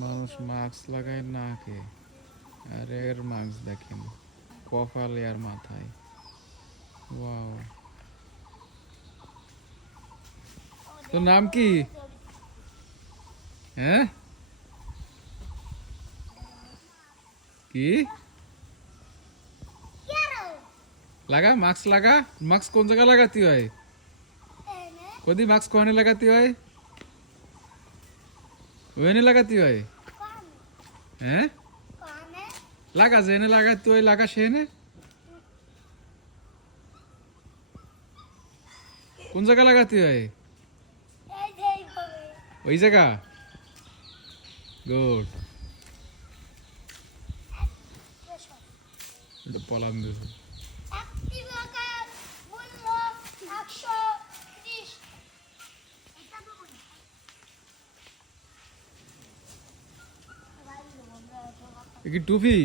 মানুষ মাস্ক লাগায় নাকে, আর এর মাস্ক দেখেন কপালে আর মাথায়। ওয়াও, তোর নাম কি? হ্যাঁ, কি লাগা? মাস্ক লাগা। মাস্ক কোন জায়গা লাগাতে হয়? কদি মাস্ক কোনে লাগাতে হয়? ওখানে লাগাতে হয়। হ্যাঁ, লাগা যেনে লাগাতে হয়, লাগা সেনে। কোন জায়গা লাগাতে হয়? ওই জায়গা। গুড। পলাম দিছে। কি টুপি?